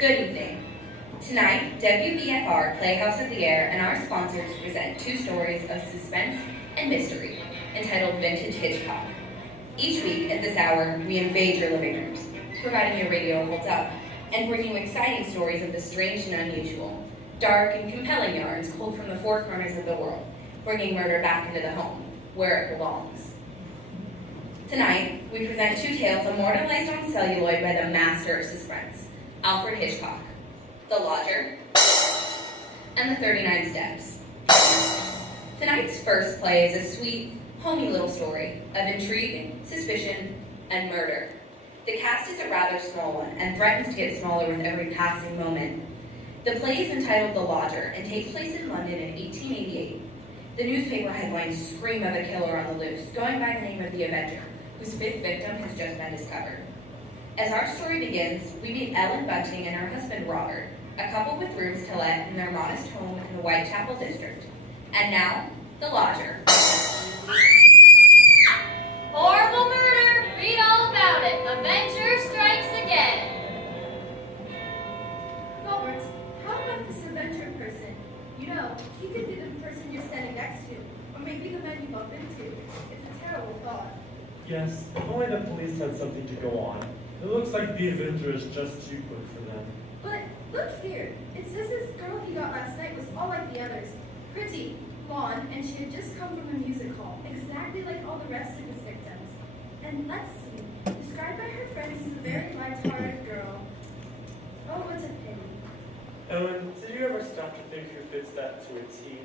Good evening. Tonight, WBFR Playhouse of the Air and our sponsors present two stories of suspense and mystery entitled Vintage Hitchcock. Each week at this hour, we invade your living rooms, providing your radio holds up, and bring you exciting stories of the strange and unusual, dark and compelling yarns pulled from the four corners of the world, bringing murder back into the home, where it belongs. Tonight, we present two tales immortalized on celluloid by the master of suspense, Alfred Hitchcock, The Lodger, and The 39 Steps. Tonight's first play is a sweet, homey little story of intrigue, suspicion, and murder. The cast is a rather small one and threatens to get smaller with every passing moment. The play is entitled The Lodger and takes place in London in 1888. The newspaper headlines scream of a killer on the loose, going by the name of the Avenger, whose fifth victim has just been discovered. As our story begins, we meet Ellen Bunting and her husband Robert, a couple with rooms to let in their modest home in the Whitechapel district. And now, The Lodger. Horrible murder! Read all about it. Avenger strikes again. Robert, how about this Avenger person? You know, he could be the person you're standing next to, or maybe the man you bump into. It's a terrible thought. Yes, if only the police had something to go on. It looks like the Avenger is just too quick for them. But look here. It says this girl he got last night was all like the others. Pretty, blonde, and she had just come from a music hall, exactly like all the rest of his victims. And let's see, described by her friends as a very light-hearted girl. Oh, it's a pity. Ellen, did you ever stop to think who fits that to a T?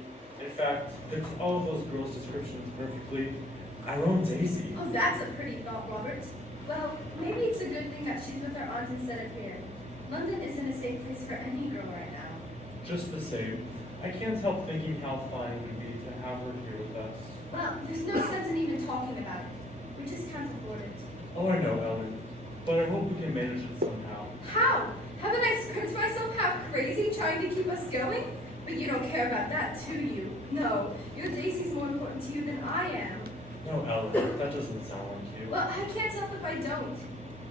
In fact, fits all of those girls' descriptions perfectly. Our own Daisy. Oh, that's a pretty thought, Robert. Well, maybe it's a good thing that she's with her aunt instead of here. London isn't a safe place for any girl right now. Just the same, I can't help thinking how fine it would be to have her here with us. Well, there's no sense in even talking about it. We just can't afford it. Oh, I know, Ellen, but I hope we can manage it somehow. How? Haven't I screamed myself half crazy trying to keep us going? But you don't care about that, do you? No, your Daisy's more important to you than I am. No, Ellen, that doesn't sound like you. Well, I can't help if I don't.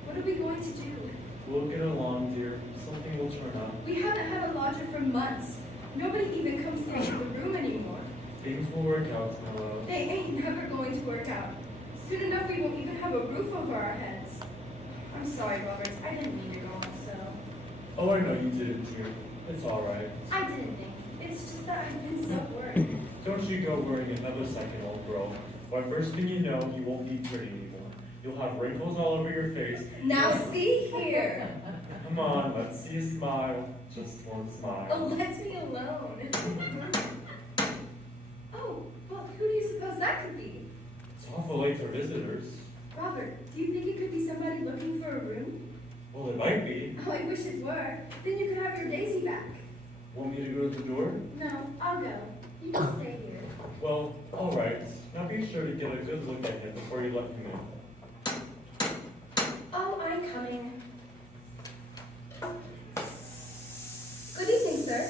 What are we going to do? We'll get along, dear. Something will turn up. We haven't had a lodger for months. Nobody even comes into the room anymore. Things will work out, my love. They ain't never going to work out. Soon enough, we won't even have a roof over our heads. I'm sorry, Robert. I didn't mean to go on so. Oh, I know you didn't, dear. It's all right. I didn't think. It's just that I've been so worried. Don't you go worrying another second, old girl. Why, first thing you know, you won't be pretty anymore. You'll have wrinkles all over your face. Now see here. Come on, let's see a smile. Just one smile. Oh, let me alone. Oh, well, who do you suppose that could be? It's awful late for visitors. Robert, do you think it could be somebody looking for a room? Well, it might be. Oh, I wish it were. Then you could have your Daisy back. Want me to go to the door? No, I'll go. You just stay here. Well, all right. Now be sure to get a good look at him before you let him in. Oh, I'm coming. Good evening, sir.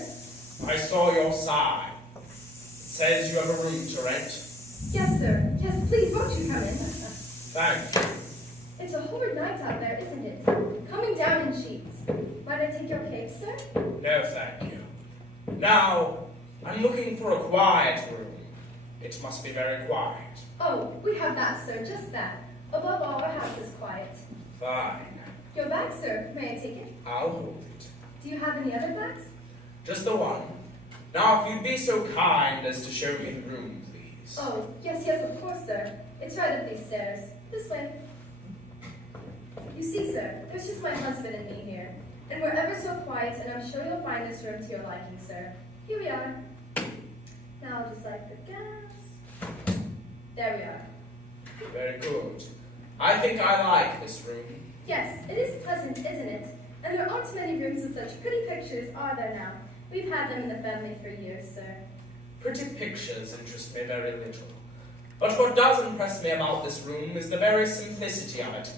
I saw your sign. It says you have a room to rent. Yes, sir. Yes, please, won't you come in? Thank you. It's a horrid night out there, isn't it? Coming down in sheets. Might I take your cape, sir? No, thank you. Now, I'm looking for a quiet room. It must be very quiet. Oh, we have that, sir, just that. Above all, our house is quiet. Fine. Your bag, sir. May I take it? I'll hold it. Do you have any other bags? Just the one. Now, if you'd be so kind as to show me the room, please. Oh, yes, yes, of course, sir. It's right up these stairs. This way. You see, sir, there's just my husband and me here. And we're ever so quiet, and I'm sure you'll find this room to your liking, sir. Here we are. Now I'll just light the gas. There we are. Very good. I think I like this room. Yes, it is pleasant, isn't it? And there aren't many rooms with such pretty pictures, are there now? We've had them in the family for years, sir. Pretty pictures interest me very little. But what does impress me about this room is the very simplicity of it.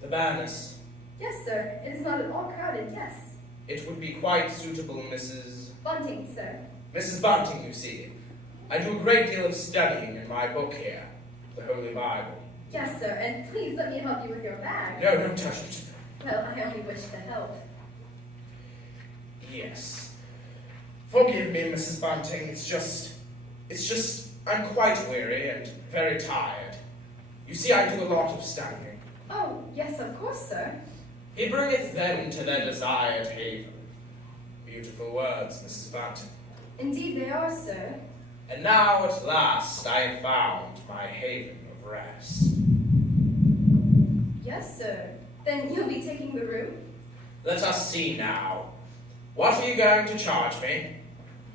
The bareness. Yes, sir. It is not at all crowded, yes. It would be quite suitable, Mrs. Bunting, sir. Mrs. Bunting, you see. I do a great deal of studying in my book here, the Holy Bible. Yes, sir, and please let me help you with your bag. No, don't touch it. Well, I only wish to help. Yes. Forgive me, Mrs. Bunting. It's just, I'm quite weary and very tired. You see, I do a lot of studying. Oh, yes, of course, sir. He bringeth them to their desired haven. Beautiful words, Mrs. Bunting. Indeed they are, sir. And now, at last, I have found my haven of rest. Yes, sir. Then you'll be taking the room? Let us see now. What are you going to charge me?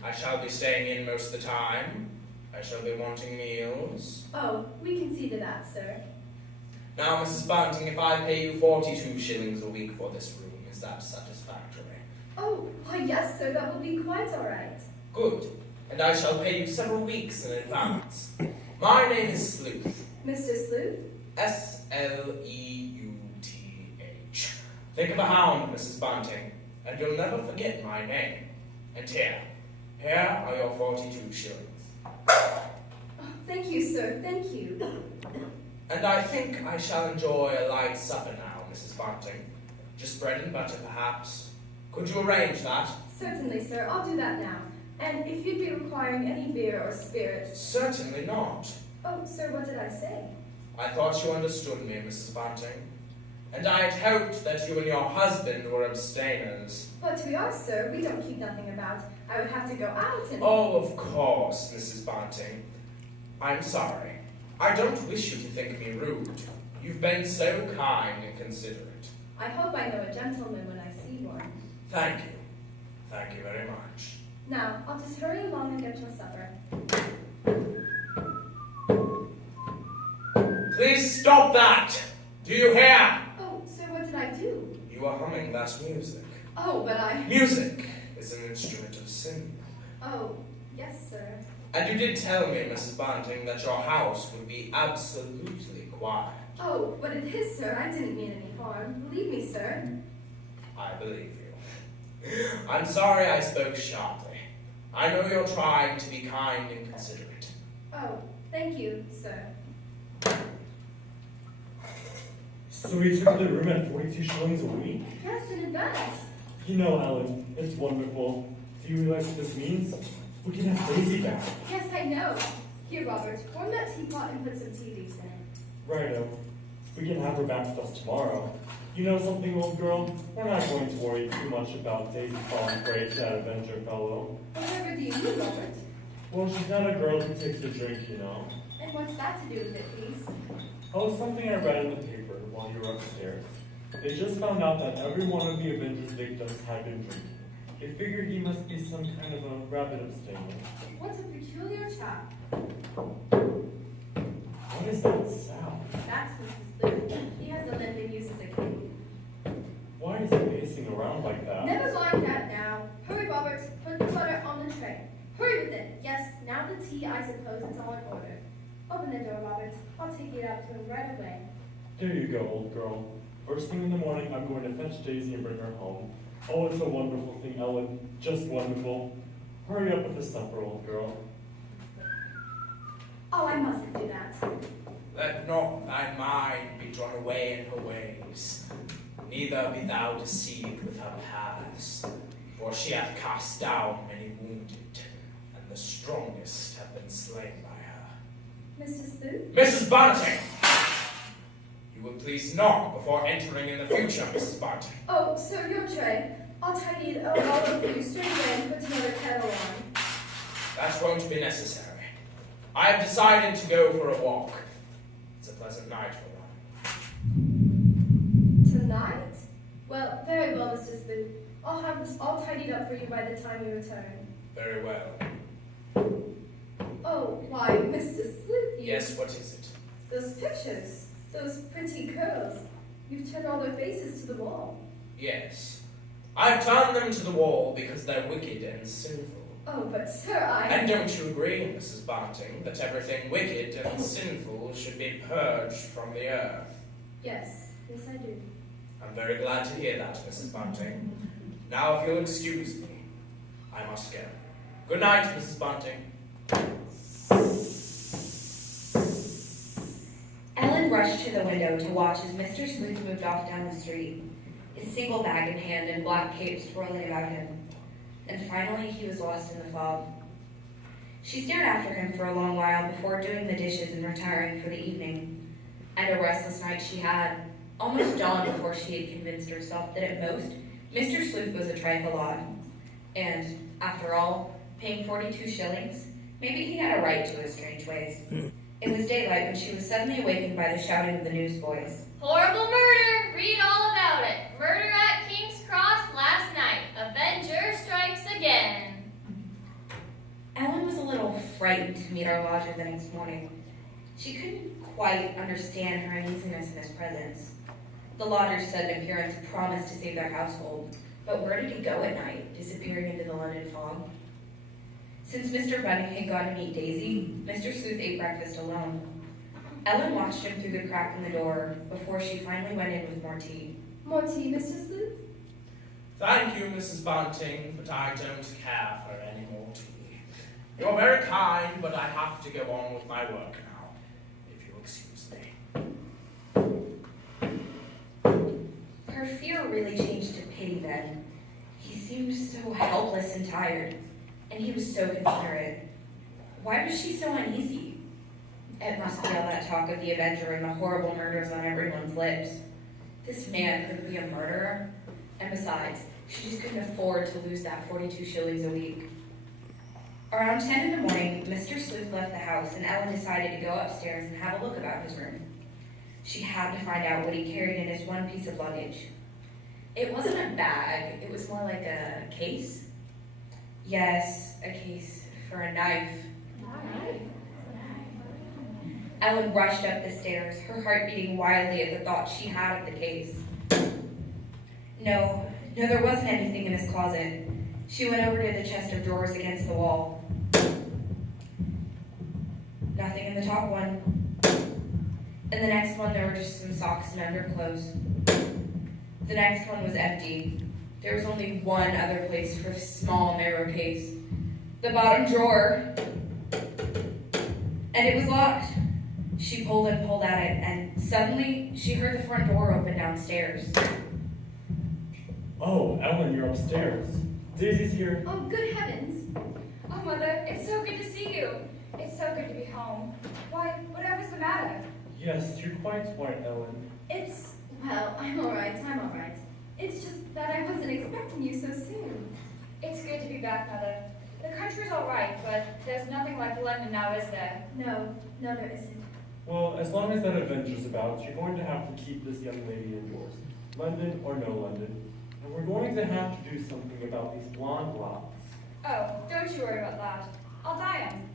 I shall be staying in most of the time. I shall be wanting meals. Oh, we can see to that, sir. Now, Mrs. Bunting, if I pay you 42 shillings a week for this room, is that satisfactory? Oh, why, yes, sir, that will be quite all right. Good. And I shall pay you several weeks in advance. My name is Sleuth. Mr. Sleuth? S-L-E-U-T-H. Think of a hound, Mrs. Bunting, and you'll never forget my name. And here are your 42 shillings. Oh, thank you, sir, thank you. And I think I shall enjoy a light supper now, Mrs. Bunting. Just bread and butter, perhaps. Could you arrange that? Certainly, sir, I'll do that now. And if you'd be requiring any beer or spirits... Certainly not. Oh, sir, what did I say? I thought you understood me, Mrs. Bunting. And I had hoped that you and your husband were abstainers. But we are, sir. We don't keep nothing about. I would have to go out and... Oh, of course, Mrs. Bunting. I'm sorry. I don't wish you to think me rude. You've been so kind and considerate. I hope I know a gentleman when I see one. Thank you. Thank you very much. Now, I'll just hurry along and get your supper. Please stop that! Do you hear? Oh, sir, what did I do? You are humming that music. Oh, but I... Music is an instrument of sin. Oh, yes, sir. And you did tell me, Mrs. Bunting, that your house would be absolutely quiet. Oh, but it is, sir. I didn't mean any harm. Believe me, sir. I believe you. I'm sorry I spoke sharply. I know you're trying to be kind and considerate. Oh, thank you, sir. So we took the room at 42 shillings a week? Yes, in advance. You know, Ellen, it's wonderful. Do you realize what this means? We can have Daisy back. Yes, I know. Here, Robert, warm that teapot and put some tea leaves in it. Righto. We can have her back with us tomorrow. You know something, old girl? We're not going to worry too much about Daisy falling prey to that Avenger fellow. Whatever do you mean, Robert? Well, she's not a girl who takes a drink, you know. And what's that to do with it, please? Oh, something I read in the paper while you were upstairs. They just found out that every one of the Avengers victims had been drinking. They figured he must be some kind of a rabid abstainer. What a peculiar chap. What is that sound? That's Mrs. Sleuth. He has a limp and uses a cane. Why is he pacing around like that? Never mind that now. Hurry, Robert. Put the butter on the tray. Hurry with it. Yes, now the tea, I suppose it's all in order. Open the door, Robert. I'll take it out to him right away. There you go, old girl. First thing in the morning, I'm going to fetch Daisy and bring her home. Oh, it's a wonderful thing, Ellen. Just wonderful. Hurry up with the supper, old girl. Oh, I mustn't do that. Let not thy mind be drawn away in her ways, neither be thou deceived with her paths. For she hath cast down many wounded, and the strongest have been slain by her. Mrs. Sleuth? Mrs. Bunting! You will please knock before entering in the future, Mrs. Bunting. Oh, sir, your tray. I'll tidy it all of you straight away and put another kettle on. That won't be necessary. I have decided to go for a walk. It's a pleasant night for one. Tonight? Well, very well, Mr. Sleuth. I'll have this all tidied up for you by the time you return. Very well. Oh, why, Mr. Sleuth, you... Yes, what is it? Those pictures, those pretty girls. You've turned all their faces to the wall. Yes. I've turned them to the wall because they're wicked and sinful. Oh, but sir, And don't you agree, Mrs. Bunting, that everything wicked and sinful should be purged from the earth? Yes, yes I do. I'm very glad to hear that, Mrs. Bunting. Now, if you'll excuse me, I must go. Good night, Mrs. Bunting. Ellen rushed to the window to watch as Mr. Sleuth moved off down the street, his single bag in hand and black cape swirling about him. and finally he was lost in the fog. She stared after him for a long while before doing the dishes and retiring for the evening. And a restless night she had. Almost dawned before she had convinced herself that at most, Mr. Sleuth was a trifle odd. And, after all, paying 42 shillings, maybe he had a right to his strange ways. It was daylight when she was suddenly awakened by the shouting of the newsboys. Horrible murder! Read all about it. Murder at King's Cross last night. Avenger strikes again. Ellen was a little frightened to meet our lodger the next morning. She couldn't quite understand her uneasiness in his presence. The lodger's sudden appearance promised to save their household, but where did he go at night, disappearing into the London fog? Since Mr. Bunning had gone to meet Daisy, Mr. Sleuth ate breakfast alone. Ellen watched him through the crack in the door before she finally went in with more tea. More tea, Mr. Sleuth? Thank you, Mrs. Bunting, but I don't care for any more tea. You're very kind, but I have to go on with my work now, if you'll excuse me. Her fear really changed to pity then. He seemed so helpless and tired, and he was so considerate. Why was she so uneasy? It must be all that talk of the Avenger and the horrible murders on everyone's lips. This man couldn't be a murderer, and besides, she just couldn't afford to lose that 42 shillings a week. Around 10 in the morning, Mr. Sleuth left the house, and Ellen decided to go upstairs and have a look about his room. She had to find out what he carried in his one piece of luggage. It wasn't a bag, it was more like a case. Yes, a case for a knife. Ellen rushed up the stairs, her heart beating wildly at the thought she had of the case. No, there wasn't anything in his closet. She went over to the chest of drawers against the wall. Nothing in the top one. In the next one, there were just some socks and underclothes. The next one was empty. There was only one other place for a small, narrow case. The bottom drawer. And it was locked. She pulled and pulled at it, and suddenly she heard the front door open downstairs. Oh, Ellen, you're upstairs. Daisy's here. Oh, good heavens. Oh, Mother, it's so good to see you. It's so good to be home. Why, whatever's the matter? Yes, you're quite white, Ellen. Well, I'm all right. It's just that I wasn't expecting you so soon. It's good to be back, Mother. The country's all right, but there's nothing like London now, is there? No, there isn't. Well, as long as that Avenger's about, you're going to have to keep this young lady indoors. London or no London. And we're going to have to do something about these blonde locks. Oh, don't you worry about that. I'll dye 'em.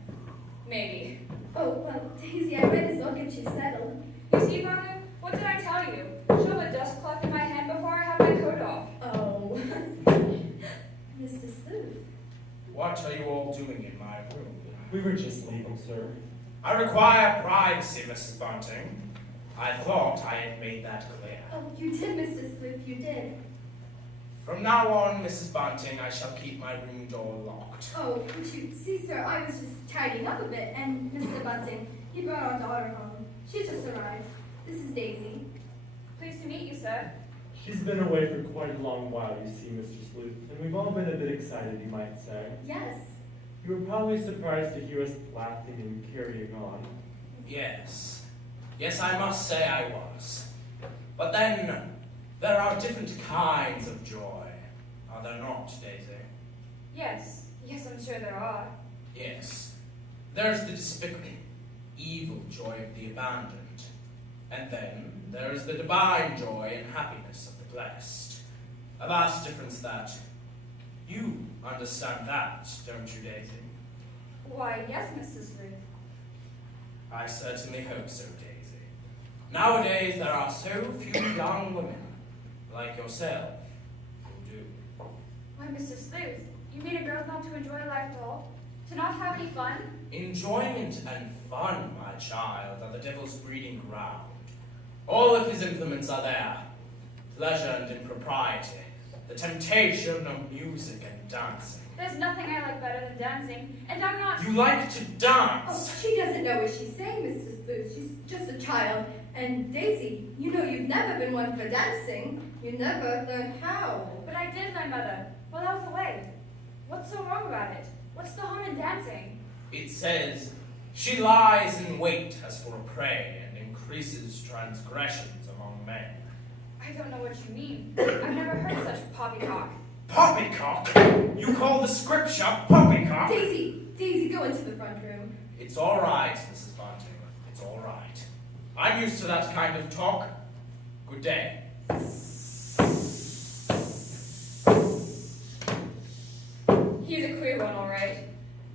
Maybe. Oh, well, Daisy, I might as well get you settled. You see, Mother? What did I tell you? Shove a dust cloth in my hand before I have my coat off. Oh. Mr. Sleuth. What are you all doing in my room? We were just leaving, sir. I require privacy, Mrs. Bunting. I thought I had made that clear. Oh, you did, Mr. Sleuth, you did. From now on, Mrs. Bunting, I shall keep my room door locked. Oh, but you see, sir, I was just tidying up a bit, and Mr. Bunting, he brought our daughter home. She just arrived. This is Daisy. Pleased to meet you, sir. She's been away for quite a long while, you see, Mr. Sleuth, and we've all been a bit excited, you might say. Yes. You were probably surprised to hear us laughing and carrying on. Yes. Yes, I must say I was. But then, there are different kinds of joy. Are there not, Daisy? Yes, I'm sure there are. Yes. There's the despicable, evil joy of the abandoned. And then, there is the divine joy and happiness of the blessed. A vast difference that. You understand that, don't you, Daisy? Why, yes, Mr. Sleuth. I certainly hope so, Daisy. Nowadays, there are so few young women, like yourself, who do. Why, Mr. Sleuth, you mean a girl not to enjoy life at all? To not have any fun? Enjoyment and fun, my child, are the devil's breeding ground. All of his implements are there. Pleasure and impropriety, the temptation of music and dancing. There's nothing I like better than dancing, and I'm not— You like to Oh, dance! she doesn't know what she's saying, Mr. Sleuth. She's just a child. And Daisy, you know you've never been one for dancing. You never learned how. But I did, my mother, while I was away. What's so wrong about it? What's the harm in dancing? It says, she lies in wait as for a prey and increases transgressions among men. I don't know what you mean. I've never heard such poppycock. Poppycock? You call the scripture poppycock? Daisy, go into the front room. It's all right, Mrs. Bunting. It's all right. I'm used to that kind of talk. Good day. He's a queer one, all right.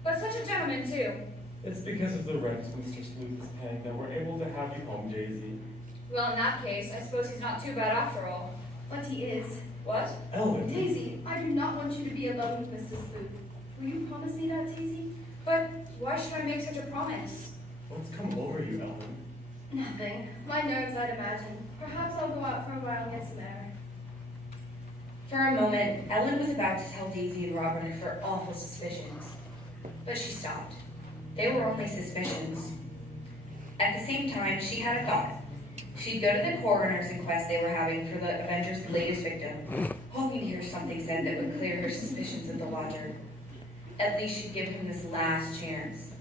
But such a gentleman, too. It's because of the rent Mr. Sleuth is paying that we're able to have you home, Daisy. Well, in that case, I suppose he's not too bad after all. But he is. What? Ellen! Daisy, I do not want you to be alone with Mr. Sleuth. Will you promise me that, Daisy? But why should I make such a promise? What's come over you, Ellen? Nothing. My nerves, I'd imagine. Perhaps I'll go out for a while and get some air. For a moment, Ellen was about to tell Daisy and Robert of her awful suspicions, but she stopped. They were only suspicions. At the same time, she had a thought. She'd go to the coroner's inquest they were having for the Avenger's latest victim, hoping to hear something said that would clear her suspicions of the lodger. At least she'd give him this last chance.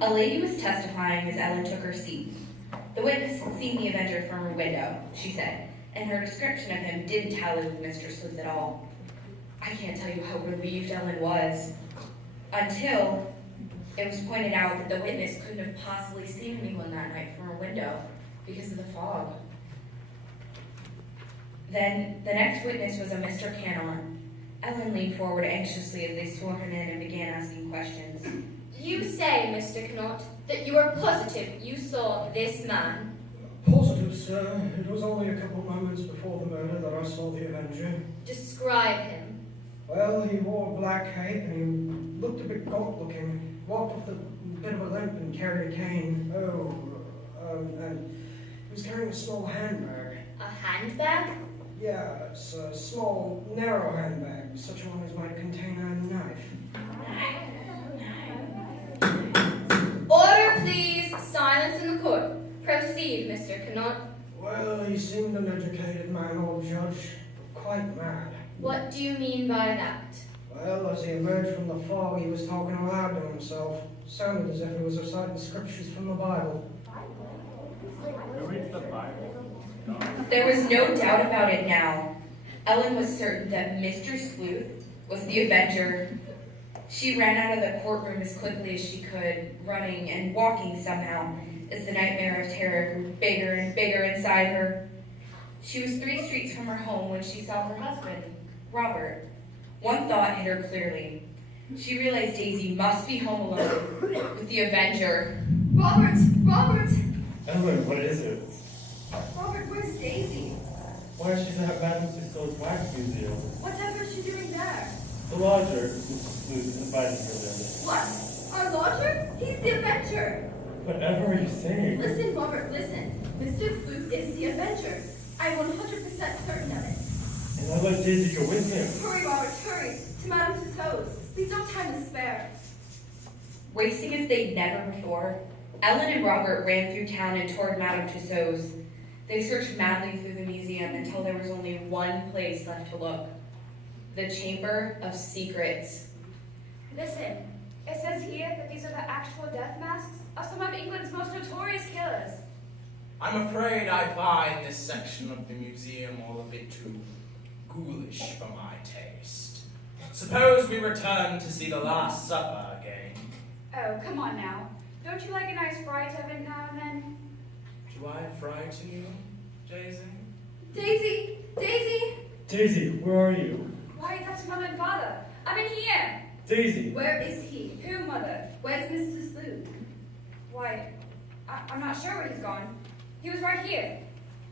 A lady was testifying as Ellen took her seat. The witness had seen the Avenger from her window, she said, and her description of him didn't tally with Mr. Sleuth at all. I can't tell you how relieved Ellen was, until it was pointed out that the witness couldn't have possibly seen anyone that night from her window because of the fog. Then the next witness was a Mr. Canon. Ellen leaned forward anxiously as they swore him in and began asking questions. You say, Mr. Knott, that you are positive you saw this man. Positive, sir. It was only a couple moments before the murder that I saw the Avenger. Describe him. Well, he wore a black cape and he looked a bit gaunt-looking. Walked with a bit of a limp and carried a cane. And he was carrying a small handbag. A handbag? Yeah, it's a small, narrow handbag, such one as might contain a knife. Order, please. Silence in the court. Proceed, Mr. Knott. Well, he seemed an educated man, old judge. Quite mad. What do you mean by that? Well, as he emerged from the fog, he was talking aloud to himself. Sounded as if he was reciting scriptures from the Bible. Who reads the Bible? There was no doubt about it now. Ellen was certain that Mr. Sleuth was the Avenger. She ran out of the courtroom as quickly as she could, running and walking somehow, as the nightmare of terror grew bigger and bigger inside her. She was 3 streets from her home when she saw her husband, Robert. One thought hit her clearly. She realized Daisy must be home alone with the Avenger. Robert! Ellen, what is it? Robert, where's Daisy? Why, she's at Madame Tussauds Wax Museum. Whatever is she doing there? The lodger, Mr. Sleuth, invited her there. What? Our lodger? He's the Avenger! Whatever are you saying? Listen, Robert, listen. Mr. Sleuth is the Avenger. I'm 100% certain of it. And I let Daisy go with him. Hurry, Robert, hurry. To Madame Tussauds. We've no time to spare. Racing as they'd never before, Ellen and Robert ran through town and toward Madame Tussauds. They searched madly through the museum until there was only one place left to look. The Chamber of Secrets. Listen, it says here that these are the actual death masks of some of England's most notorious killers. I'm afraid I find this section of the museum all a bit too ghoulish for my taste. Suppose we return to see the Last Supper again. Oh, come on now. Don't you like a nice fright every now and then? Do I frighten you, Daisy? Daisy! Daisy! Daisy, where are you? Why, that's Mother and Father. I'm in here. Daisy! Where is he? Who, Mother? Where's Mr. Sleuth? Why, I'm not sure where he's gone. He was right here.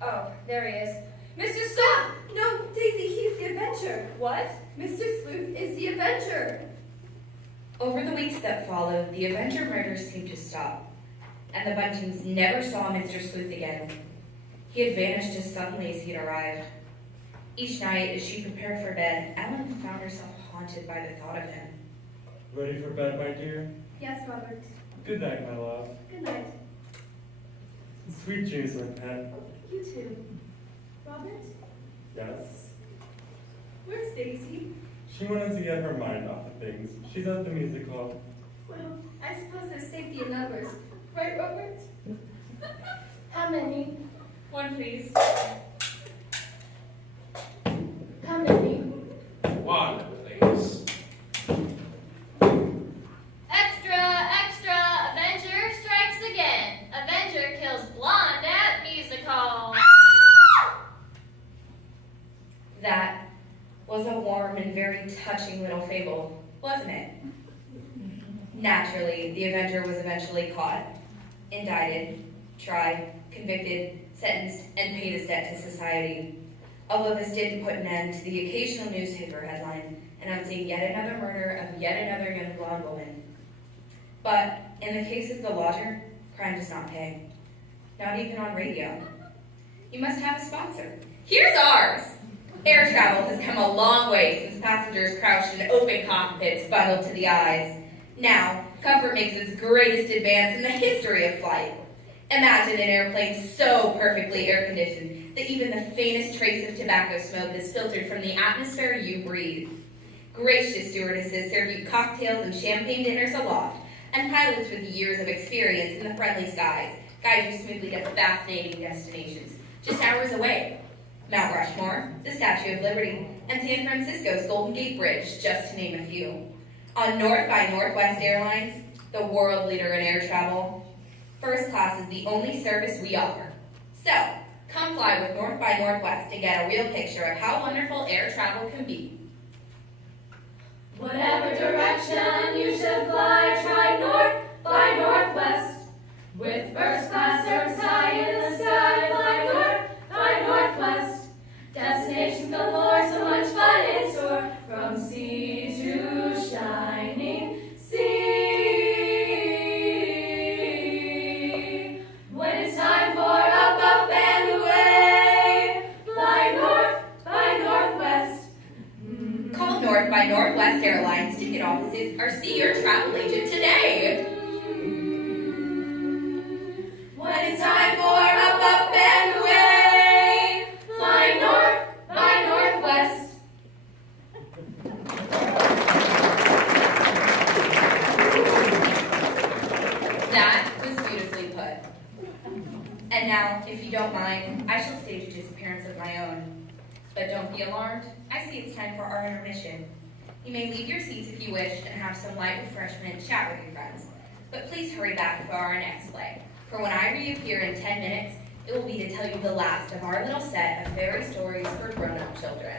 Oh, there he is. Mr. Stop! Sleuth! No, Daisy, he's the Avenger. What? Mr. Sleuth is the Avenger. Over the weeks that followed, the Avenger murders seemed to stop, and the Buntings never saw Mr. Sleuth again. He had vanished as suddenly as he'd arrived. Each night, as she prepared for bed, Ellen found herself haunted by the thought of him. Ready for bed, my dear? Yes, Robert. Good night, my love. Good night. Sweet dreams, my pet. You too. Robert, Yes? where's Daisy? She wanted to get her mind off of things. She's at the musical. Well, I suppose there's safety in numbers. Right, Robert? How many? One, please. How many? One, please. Extra, extra, Avenger strikes again. Avenger kills blonde at music hall. That was a warm and very touching little fable, wasn't it? Naturally, the Avenger was eventually caught, indicted, tried, convicted, sentenced, and paid his debt to society. Although this didn't put an end to the occasional newspaper headline announcing yet another murder of yet another young blonde woman. But in the case of the lodger, crime does not pay. Not even on radio. You must have a sponsor. Here's ours! Air travel has come a long way since passengers crouched in open cockpits bundled to the eyes. Now, comfort makes its greatest advance in the history of flight. Imagine an airplane so perfectly air-conditioned that even the faintest trace of tobacco smoke is filtered from the atmosphere you breathe. Gracious stewardesses serve you cocktails and champagne dinners aloft, and pilots with years of experience in the friendly skies guide you smoothly to fascinating destinations just hours away. Mount Rushmore, the Statue of Liberty, and San Francisco's Golden Gate Bridge, just to name a few. On North by Northwest Airlines, the world leader in air travel, first class is the only service we offer. So, come fly with North by Northwest and get a real picture of how wonderful air travel can be. Whatever direction you should fly, try North by Northwest. With first class service high in the sky, fly North by Northwest. Destinations galore, so much fun in store, from sea to shining sea. When it's time for up and away, fly North by Northwest. Call North by Northwest Airlines ticket offices or see your travel agent today. When it's time for up and away, fly North by Northwest. That was beautifully put. And now, if you don't mind, I shall stage a disappearance of my own. But don't be alarmed. I see it's time for our intermission. You may leave your seats if you wish and have some light refreshment and chat with your friends. But please hurry back for our next play. For when I reappear in 10 minutes, it will be to tell you the last of our little set of fairy stories for grown-up children.